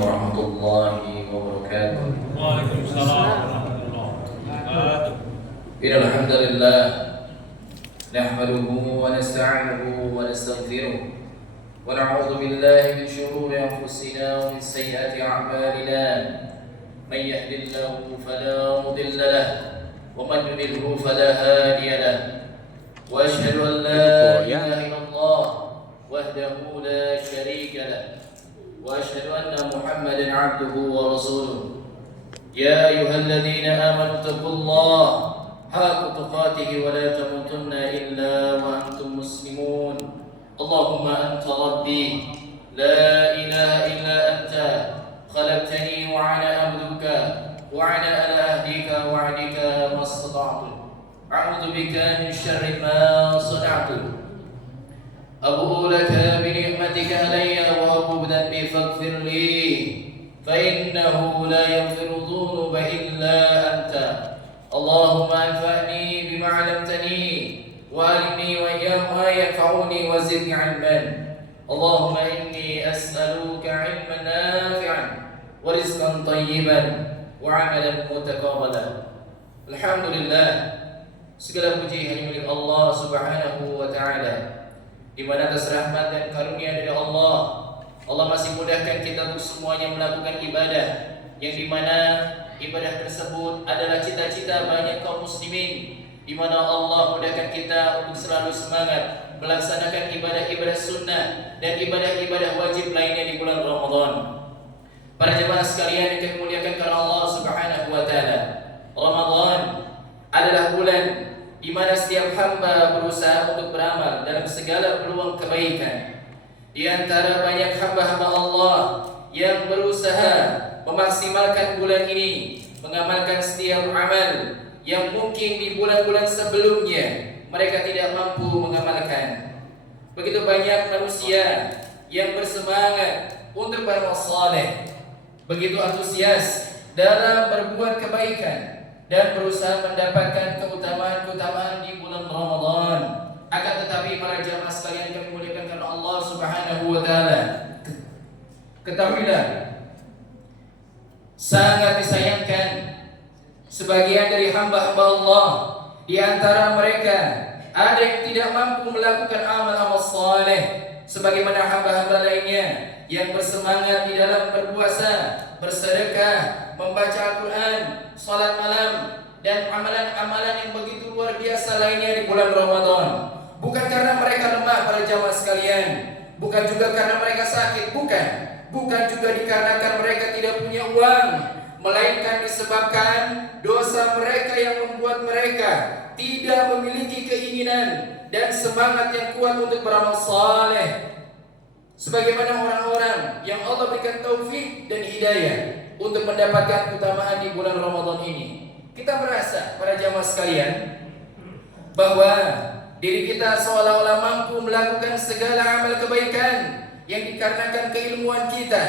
ورحمة الله وبركاته. وعليكم السلام ورحمة الله وبركاته. إن الحمد لله نحمده ونستعينه ونستغفره ونعوذ بالله من شرور أنفسنا ومن سيئات أعمالنا. من يهد الله فلا مضل له ومن يضلل فلا هادي له. وأشهد أن لا إله إلا الله وحده لا شريك له وأشهد أن محمدا عبده ورسوله. يا أيها الذين آمنوا اتقوا الله حق تقاته ولا تموتن إلا وأنتم مسلمون. اللهم أنت ربي لا إله إلا أنت خلقتني وأنا عبدك وأنا على عهدك ووعدك ما استطعت. أعوذ بك من شر ما صنعت. أبوء لك بنعمتك علي وأبوء بذنبي فاغفر لي فإنه لا يغفر الذنوب إلا أنت. اللهم انفعني بما علمتني وعلمني وإياه ما ينفعني وزدني علما. اللهم إني أسألك علما نافعا ورزقا طيبا وعملا متقبلا. Alhamdulillah, segala puji hanya milik Allah Subhanahu wa taala. Di mana atas rahmat dan karunia dari Allah, Allah masih mudahkan kita untuk semuanya melakukan ibadah, yang dimana ibadah tersebut adalah cita-cita banyak kaum muslimin, di mana Allah mudahkan kita untuk selalu semangat melaksanakan ibadah-ibadah sunnah dan ibadah-ibadah wajib lainnya di bulan Ramadan. Para jemaah sekalian yang dimuliakan karena Allah Subhanahu wa taala, Ramadan adalah bulan di mana setiap hamba berusaha untuk beramal dalam segala peluang kebaikan. Di antara banyak hamba-hamba Allah yang berusaha memaksimalkan bulan ini, mengamalkan setiap amal yang mungkin di bulan-bulan sebelumnya mereka tidak mampu mengamalkan. Begitu banyak manusia yang bersemangat untuk beramal saleh, begitu antusias dalam berbuat kebaikan dan berusaha mendapatkan keutamaan-keutamaan di bulan Ramadan. Akan tetapi para jamaah sekalian yang dimuliakan karena Allah Subhanahu wa taala, ketahuilah, sangat disayangkan sebagian dari hamba-hamba Allah di antara mereka ada yang tidak mampu melakukan amal-amal saleh sebagaimana hamba-hamba lainnya yang bersemangat di dalam berpuasa, bersedekah, membaca Al-Quran, salat malam, dan amalan-amalan yang begitu luar biasa lainnya di bulan Ramadan. Bukan karena mereka lemah para jamaah sekalian, bukan juga karena mereka sakit, bukan juga dikarenakan mereka tidak punya uang, melainkan disebabkan dosa mereka yang membuat mereka tidak memiliki keinginan dan semangat yang kuat untuk beramal saleh. Sebagaimana orang-orang yang Allah berikan taufik dan hidayah untuk mendapatkan keutamaan di bulan Ramadan ini, kita merasa para jamaah sekalian bahwa diri kita seolah-olah mampu melakukan segala amal kebaikan yang dikarenakan keilmuan kita,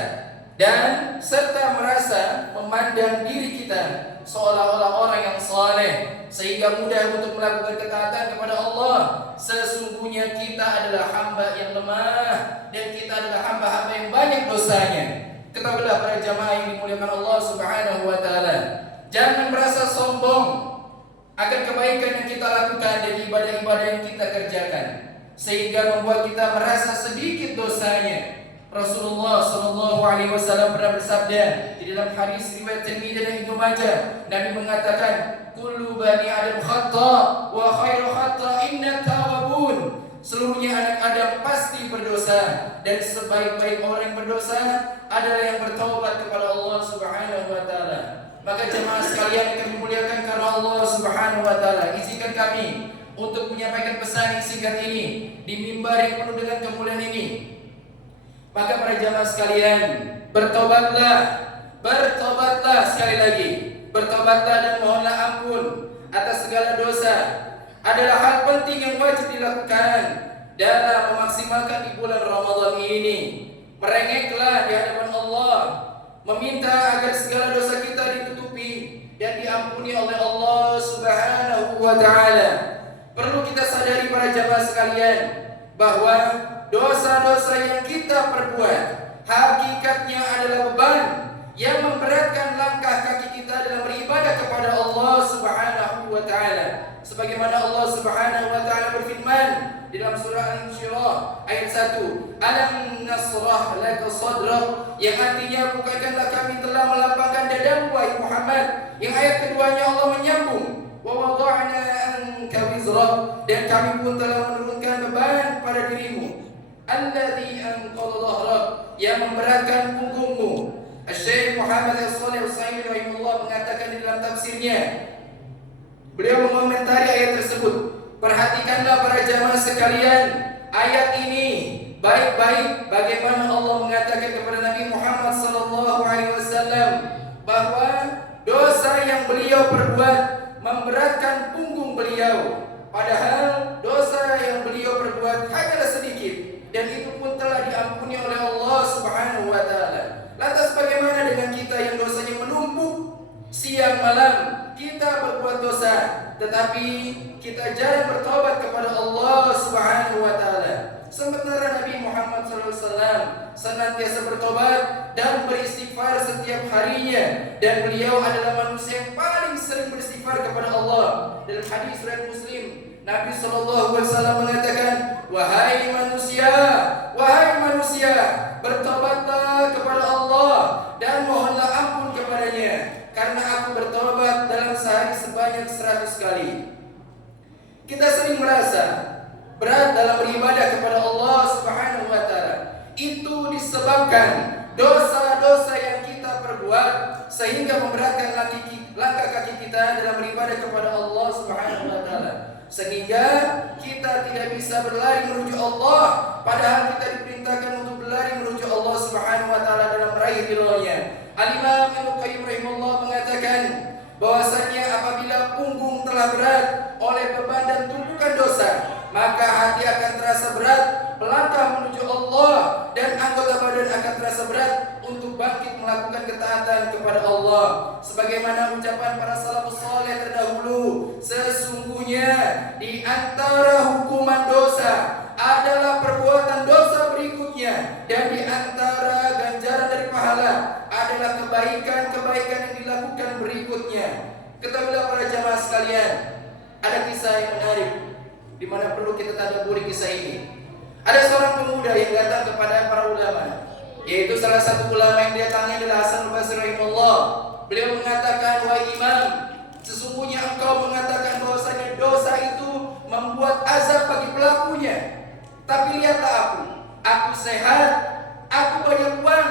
dan serta merasa memandang diri kita seolah-olah orang yang saleh sehingga mudah untuk melakukan ketaatan kepada Allah. Sesungguhnya kita adalah hamba yang lemah dan kita adalah hamba-hamba yang banyak dosanya. Ketahuilah para jamaah yang dimuliakan Allah Subhanahu wa taala, jangan merasa sombong akan kebaikan yang kita lakukan dan ibadah-ibadah yang kita kerjakan sehingga membuat kita merasa sedikit dosanya. Rasulullah sallallahu alaihi wasallam pernah bersabda di dalam hadis riwayat Tirmidzi dan Ibnu Majah, Nabi mengatakan, "Kullu bani Adam khata' wa khairu khata'inna tawwabun." Seluruhnya anak Adam pasti berdosa dan sebaik-baik orang yang berdosa adalah yang bertaubat kepada Allah Subhanahu wa taala. Maka jemaah sekalian yang dimuliakan karena Allah Subhanahu wa taala, izinkan kami untuk menyampaikan pesan yang singkat ini di mimbar yang penuh dengan kemuliaan ini. Maka para jamaah sekalian, bertobatlah sekali lagi, bertobatlah dan mohonlah ampun atas segala dosa. Adalah hal penting yang wajib dilakukan dalam memaksimalkan di bulan Ramadan ini. Merengeklah di hadapan Allah, meminta agar segala dosa kita ditutupi dan diampuni oleh Allah Subhanahu wa taala. Perlu kita sadari para jamaah sekalian bahwa dosa-dosa yang kita perbuat hakikatnya adalah beban Sebagaimana Allah Subhanahu wa taala berfirman di dalam surah Al-Insyirah ayat 1, "Alam nasrah laka sadrak," yang artinya bukanlah kami telah melapangkan dadamu wahai Muhammad. Yang ayat keduanya Allah menyambung, "Wa wada'na anka wizrak," dan kami pun telah menurunkan beban pada dirimu, "alladzi anqadha dhahrak," yang memberatkan punggungmu. Syekh Muhammad As-Shalih Al-Utsaimin rahimahullah mengatakan di dalam tafsirnya, beliau mengomentari ayat tersebut. Perhatikanlah para jamaah sekalian, ayat ini baik-baik bagaimana Allah mengatakan kepada Nabi Muhammad SAW bahwa dosa yang beliau perbuat memberatkan punggung beliau, padahal dosa yang beliau perbuat hanyalah sedikit dan itu pun telah diampuni oleh Allah Subhanahu wa taala. Lantas bagaimana dengan kita yang dosanya menumpuk? Siang malam kita berbuat dosa, tetapi kita jarang bertobat kepada Allah Subhanahu wa taala. Sementara Nabi Muhammad SAW senantiasa bertobat dan beristighfar setiap harinya, dan beliau adalah manusia yang paling sering beristighfar kepada Allah. Dalam hadis riwayat Muslim, Nabi SAW mengatakan, wahai manusia, bertobatlah kepada Allah dan mohonlah ampun kepadanya, karena aku bertobat dalam sehari sebanyak 100 kali. Kita sering merasa berat dalam beribadah kepada Allah Subhanahu wa taala. Itu disebabkan dosa-dosa yang kita perbuat sehingga memberatkan langkah kaki kita dalam beribadah kepada Allah Subhanahu wa taala. Sehingga kita tidak bisa berlari menuju Allah, padahal kita diperintahkan untuk berlari menuju Allah Subhanahu wa taala dalam meraih ridhonya. Al-Imam Ibnu Qayyim rahimahullah mengatakan bahwasanya apabila punggung telah berat oleh beban dan tumpukan dosa, maka hati akan terasa berat melangkah menuju Allah dan anggota badan akan terasa berat untuk bangkit melakukan ketaatan kepada Allah. Sebagaimana ucapan para salafus saleh terdahulu, sesungguhnya di antara hukuman dosa adalah perbuatan dosa berikutnya, dan di antara ganjaran dari pahala adalah kebaikan-kebaikan yang dilakukan berikutnya. Ketahuilah para jamaah sekalian, ada kisah yang menarik di mana perlu kita tadabburi kisah ini. Ada seorang pemuda yang datang kepada para ulama, yaitu salah satu ulama yang didatangi adalah Hasan al-Basri rahimahullah. Beliau mengatakan, wahai imam, sesungguhnya engkau mengatakan bahwasanya dosa itu membuat azab bagi pelakunya. Tapi lihatlah aku sehat, aku banyak uang,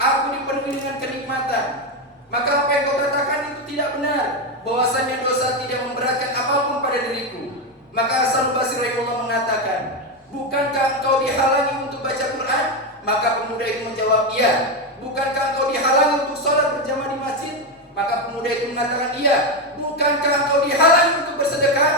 aku dipenuhi dengan kenikmatan. Maka apa yang kau katakan itu tidak benar, bahwasanya dosa tidak memberatkan apapun pada diriku. Maka Hasan al-Basri rahimahullah mengatakan, bukankah engkau dihalangi untuk baca Quran? Maka pemuda itu menjawab, iya. Bukankah engkau dihalangi untuk sholat berjamaah di masjid? Maka pemuda itu mengatakan, iya. Bukankah engkau dihalangi untuk bersedekah?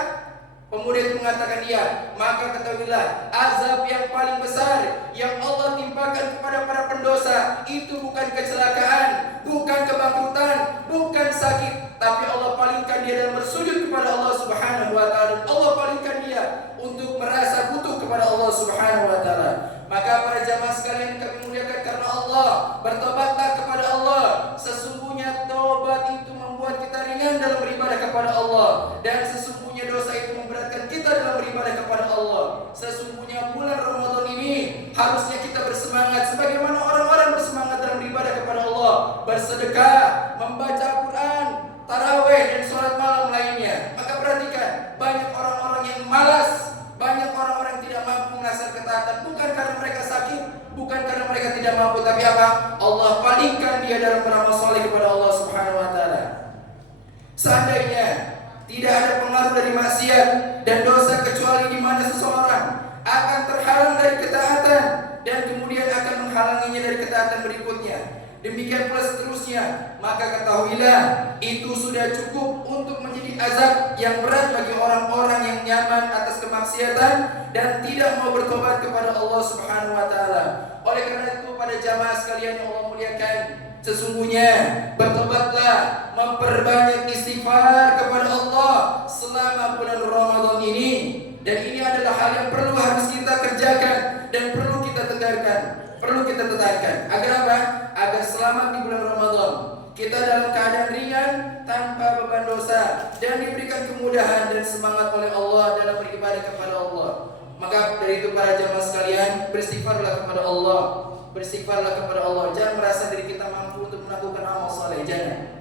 Pemuda itu mengatakan, iya. Maka ketahuilah, azab yang paling besar yang Allah timpakan kepada para pendosa itu bukan kecelakaan, bukan kebangkrutan, bukan sakit, tapi Allah palingkan dia dalam bersujud kepada Allah Subhanahu wa taala. Allah palingkan dia untuk merasa butuh kepada Allah Subhanahu wa taala. Maka para jamaah sekalian kami muliakan karena Allah, bertobatlah kepada Allah. Sesungguhnya taubat itu membuat kita ringan dalam beribadah kepada Allah, dan sesungguhnya dosa itu memberatkan kita dalam beribadah kepada Allah. Sesungguhnya bulan Ramadan ini harusnya kita bersemangat sebagaimana orang-orang bersemangat dalam beribadah kepada Allah, bersedekah, membaca Al-Quran, tarawih dan sholat malam lainnya. Maka perhatikan, banyak orang-orang yang malas, banyak orang-orang yang tidak mampu melaksanakan ketaatan, bukan karena mereka sakit, bukan karena mereka tidak mampu, tapi apa? Allah palingkan dia dalam beramal saleh kepada Allah Subhanahu wa taala. Seandainya tidak ada pengaruh dari maksiat dan dosa kecuali di mana seseorang akan terhalang dari ketaatan dan kemudian akan menghalanginya dari ketaatan berikutnya, demikian pula seterusnya, maka ketahuilah itu sudah cukup untuk menjadi azab yang berat bagi orang-orang yang nyaman atas kemaksiatan dan tidak mau bertobat kepada Allah Subhanahu wa taala. Oleh karena itu pada jamaah sekalian yang Allah muliakan, sesungguhnya bertobatlah, memperbanyak istighfar kepada Allah selama bulan Ramadan ini, dan ini adalah hal yang harus kita kerjakan dan perlu kita tegarkan, perlu kita tekankan. Agar apa? Agar selamat di bulan Ramadan, kita dalam keadaan ringan tanpa beban dosa dan diberikan kemudahan dan semangat oleh Allah dalam beribadah kepada Allah. Maka dari itu para jamaah sekalian, beristighfarlah kepada Allah. Beristighfarlah kepada Allah. Jangan merasa diri kita mampu untuk melakukan amal saleh, jangan.